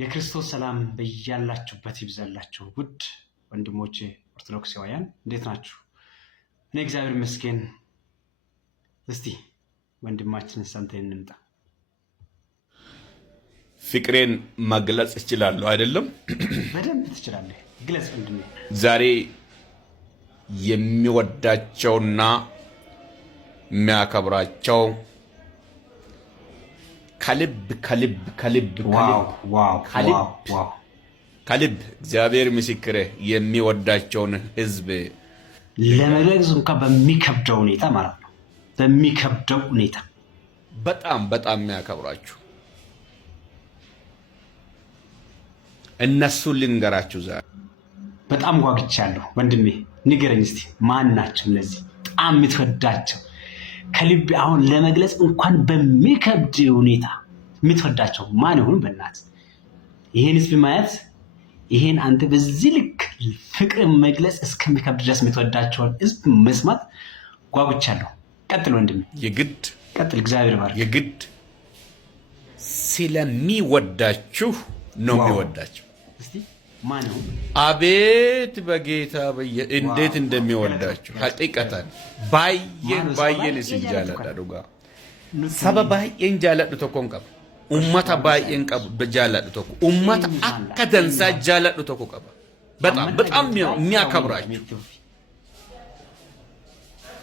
የክርስቶስ ሰላም በያላችሁበት ይብዛላችሁ። ውድ ወንድሞቼ ኦርቶዶክሳውያን እንዴት ናችሁ? እኔ እግዚአብሔር ይመስገን። እስቲ ወንድማችንን ሰምተን እንምጣ። ፍቅሬን መግለጽ እችላለሁ አይደለም? በደንብ ትችላለህ። ግለጽ ወንድሜ። ዛሬ የሚወዳቸውና የሚያከብራቸው ከልብ እግዚአብሔር ምስክሬ የሚወዳቸውን ህዝብ ለመግለጽ እንኳን በሚከብደው ሁኔታ ማለት ነው። በሚከብደው ሁኔታ በጣም የሚያከብራችሁ እነሱ ልንገራችሁ። ዛሬ በጣም ጓግቻለሁ። ወንድሜ ንገረኝ እስቲ ማን ናቸው እነዚህ በጣም የምትወዳቸው ከልብ አሁን ለመግለጽ እንኳን በሚከብድ ሁኔታ የምትወዳቸው ማን ይሁን? በእናት ይሄን ህዝብ ማየት ይሄን አንተ በዚህ ልክ ፍቅር መግለጽ እስከሚከብድ ድረስ የምትወዳቸውን ህዝብ መስማት ጓጉቻለሁ። ቀጥል ወንድሜ፣ የግድ ቀጥል። እግዚአብሔር ባርክ። የግድ ስለሚወዳችሁ ነው የሚወዳቸው። እስቲ ማን ይሁን? አቤት በጌታ እንዴት እንደሚወዳችሁ ሐቂቀታን ባየን ሲጃለዳ ዱጋ ሰበ ባየን ጃለዱ ተኮን ቀባ ኡመታ ባየን ቀባ ጃለዱ ተኮ ኡመታ አከደንሳ ጃለዱ ተኮ ቀባ በጣም የሚያከብራችሁ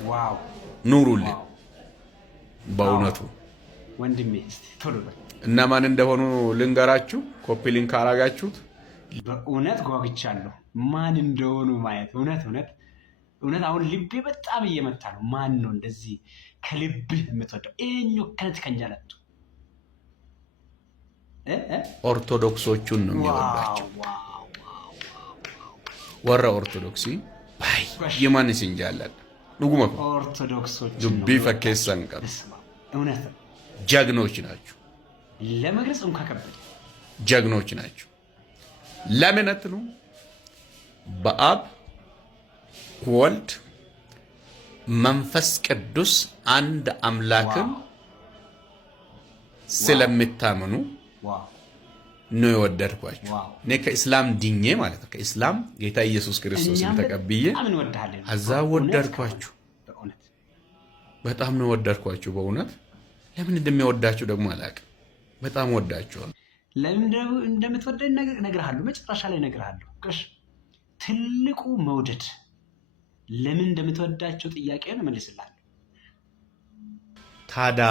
ዋው ኑሩልኝ። በእውነቱ ወንድሜ እስቲ ቶሎ በል እና ማን እንደሆኑ ልንገራችሁ። ኮፒ ሊንክ አረጋችሁት። በእውነት ጓጉቻለሁ ማን እንደሆኑ ማየት። እውነት አሁን ልቤ በጣም እየመታ ነው። ማን ነው እንደዚህ ከልብህ የምትወደው? እኞ ከነት ከንጃለቱ ኦርቶዶክሶቹን ነው የሚወዳቸው። ወራ ኦርቶዶክሲ ባይ የማንስ እንጃለን ዱጉማ ኦርቶዶክሶቹ ዱቢ ፈከሰን ቀር እውነት ጀግኖች ናቸው። ለመግለጽ እንኳን ከበደ ጀግኖች ናቸው። ለምን አትሉ? በአብ ወልድ መንፈስ ቅዱስ አንድ አምላክን ስለምታምኑ ነው የወደድኳችሁ። እኔ ከእስላም ድኜ ማለት ነው። ከእስላም ጌታ ኢየሱስ ክርስቶስን ተቀብዬ አዛ ወደድኳችሁ። በጣም ነው ወደድኳችሁ። በእውነት ለምን እንደሚወዳችሁ ደግሞ አላውቅም። በጣም ወዳችኋለሁ። ለምን እንደምትወደኝ እነግርሃለሁ። መጨረሻ ላይ እነግርሃለሁ። እሺ፣ ትልቁ መውደድ ለምን እንደምትወዳቸው ጥያቄውን እመልስልሃለሁ። ታዲያ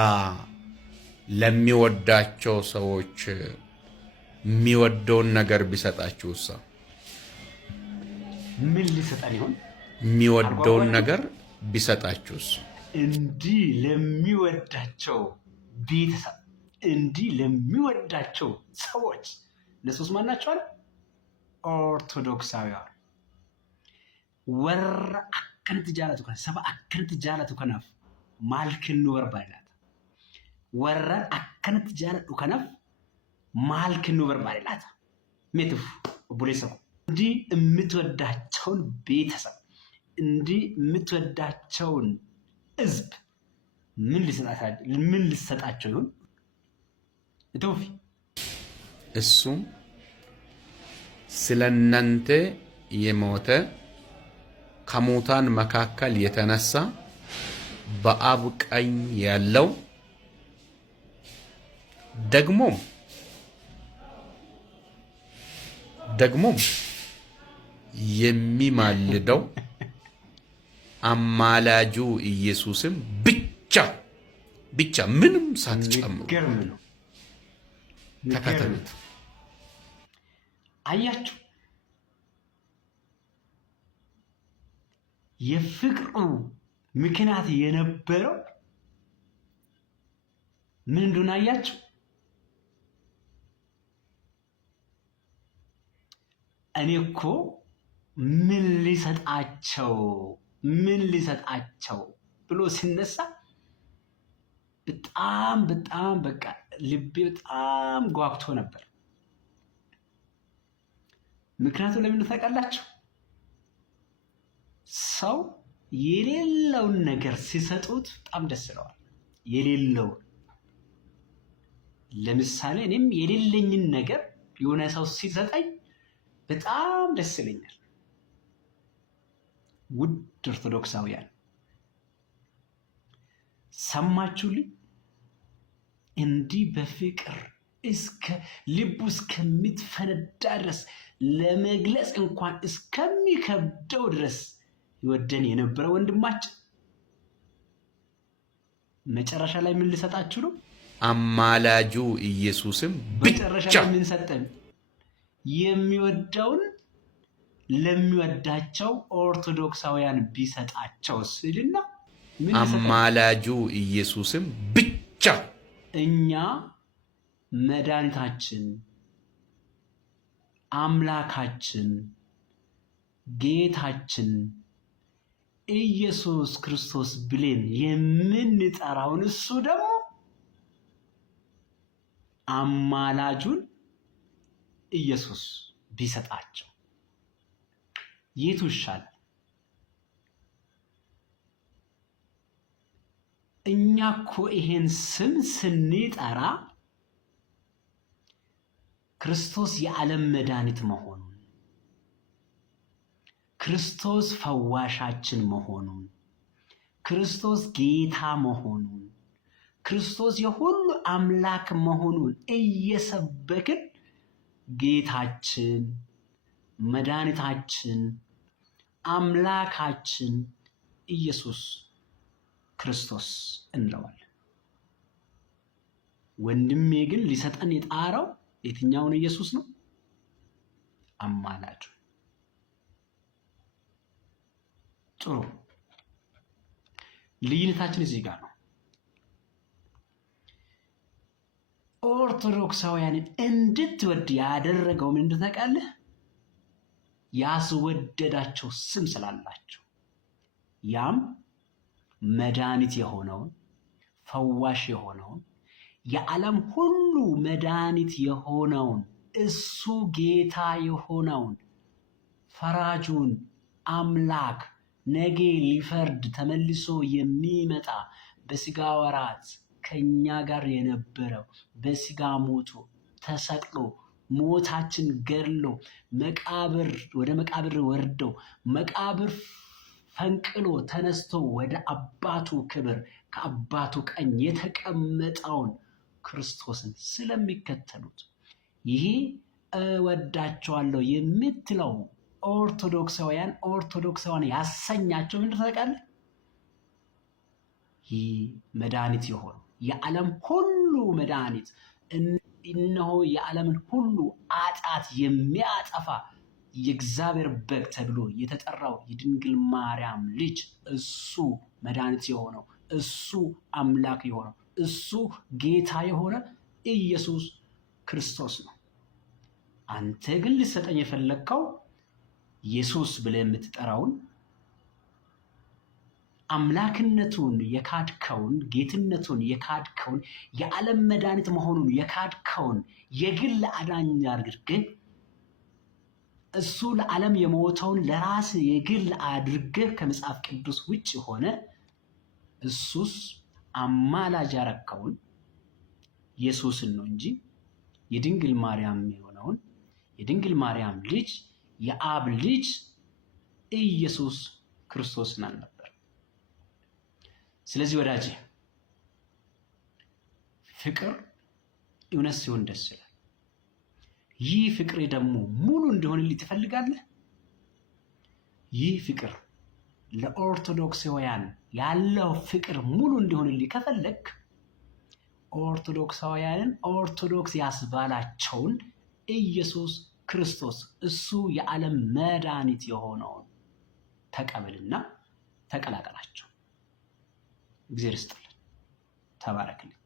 ለሚወዳቸው ሰዎች የሚወደውን ነገር ቢሰጣችሁሳ? ምን ሊሰጠን ይሆን? የሚወደውን ነገር ቢሰጣችሁስ? እንዲህ ለሚወዳቸው ቤተሰብ እንዲህ ለሚወዳቸው ሰዎች እነሱስ ማን ናቸው አለ? ኦርቶዶክሳውያን ወራ አከንት ጃለቱ ከነ ሰባ አከንት ጃለቱ ከነፍ ማልክን ወርባይላት ወራ አከንት ጃለቱ ከነፍ ማልክን ወርባይላት ሜትፍ ቡሌሰው እንዲህ የምትወዳቸውን ቤተሰብ እንዲህ የምትወዳቸውን ህዝብ ምን ሊሰጣቸው ይሆን? እሱም ስለ እናንተ የሞተ ከሙታን መካከል የተነሳ በአብ ቀኝ ያለው ደግሞም የሚማልደው አማላጁ ኢየሱስም ብቻ ምንም ሳትጨምሩ ተከተሉት። አያችሁ፣ የፍቅሩ ምክንያት የነበረው ምን እንደሆነ አያችሁ። እኔ እኮ ምን ሊሰጣቸው ብሎ ሲነሳ በጣም በቃ ልቤ በጣም ጓግቶ ነበር። ምክንያቱም ለምን ታውቃላችሁ? ሰው የሌለውን ነገር ሲሰጡት በጣም ደስ ይለዋል። የሌለውን ለምሳሌ እኔም የሌለኝን ነገር የሆነ ሰው ሲሰጠኝ በጣም ደስ ይለኛል። ውድ ኦርቶዶክሳውያን ሰማችሁልኝ? እንዲህ በፍቅር እስከ ልቡ እስከሚትፈነዳ ድረስ ለመግለጽ እንኳን እስከሚከብደው ድረስ ይወደን የነበረ ወንድማችን መጨረሻ ላይ ምን ልሰጣችሁ ነው? አማላጁ ኢየሱስም መጨረሻ ላይ ምን ሰጠን? የሚወደውን ለሚወዳቸው ኦርቶዶክሳውያን ቢሰጣቸው ስልና አማላጁ ኢየሱስም ብቻ እኛ መድኃኒታችን አምላካችን ጌታችን ኢየሱስ ክርስቶስ ብለን የምንጠራውን እሱ ደግሞ አማላጁን ኢየሱስ ቢሰጣቸው የቱ ይሻል? እኛ እኮ ይሄን ስም ስንጠራ ክርስቶስ የዓለም መድኃኒት መሆኑን፣ ክርስቶስ ፈዋሻችን መሆኑን፣ ክርስቶስ ጌታ መሆኑን፣ ክርስቶስ የሁሉ አምላክ መሆኑን እየሰበክን ጌታችን መድኃኒታችን አምላካችን ኢየሱስ ክርስቶስ እንለዋለን። ወንድሜ ግን ሊሰጠን የጣረው የትኛውን ኢየሱስ ነው? አማላጁ። ጥሩ፣ ልዩነታችን እዚህ ጋር ነው። ኦርቶዶክሳውያንን እንድትወድ ያደረገው ምን እንደታውቃለህ? ያስወደዳቸው ስም ስላላቸው፣ ያም መድኃኒት የሆነውን ፈዋሽ የሆነውን የዓለም ሁሉ መድኃኒት የሆነውን እሱ ጌታ የሆነውን ፈራጁን አምላክ ነገ ሊፈርድ ተመልሶ የሚመጣ በስጋ ወራት ከኛ ጋር የነበረው በስጋ ሞቶ ተሰቅሎ ሞታችን ገድሎ መቃብር ወደ መቃብር ወርደው መቃብር ፈንቅሎ ተነስቶ ወደ አባቱ ክብር ከአባቱ ቀኝ የተቀመጠውን ክርስቶስን ስለሚከተሉት ይሄ እወዳቸዋለሁ የምትለው ኦርቶዶክሳውያን ያሰኛቸው ምንድን ታውቃለህ? ይህ መድኃኒት የሆነው የዓለም ሁሉ መድኃኒት እነሆ የዓለምን ሁሉ ኃጢአት የሚያጠፋ የእግዚአብሔር በግ ተብሎ የተጠራው የድንግል ማርያም ልጅ እሱ መድኃኒት የሆነው እሱ አምላክ የሆነው እሱ ጌታ የሆነ ኢየሱስ ክርስቶስ ነው። አንተ ግን ልሰጠኝ የፈለግከው ኢየሱስ ብለህ የምትጠራውን አምላክነቱን የካድከውን ጌትነቱን የካድከውን የዓለም መድኃኒት መሆኑን የካድከውን የግል አዳኝ አድርገህ እሱ ለዓለም የሞተውን ለራስ የግል አድርገህ ከመጽሐፍ ቅዱስ ውጭ ሆነ እሱስ አማላጅ ያረከውን ኢየሱስን ነው እንጂ የድንግል ማርያም የሆነውን የድንግል ማርያም ልጅ የአብ ልጅ ኢየሱስ ክርስቶስን አልነበር። ስለዚህ ወዳጄ ፍቅር እውነት ሲሆን ደስ ይላል። ይህ ፍቅር ደግሞ ሙሉ እንዲሆንልህ ትፈልጋለህ? ይህ ፍቅር ለኦርቶዶክሳውያን ያለው ፍቅር ሙሉ እንዲሆንልህ ከፈለግ ኦርቶዶክሳውያንን ኦርቶዶክስ ያስባላቸውን ኢየሱስ ክርስቶስ እሱ የዓለም መድኃኒት የሆነውን ተቀበልና ተቀላቀላቸው። እግዚአብሔር ይስጥልን። ተባረክልኝ።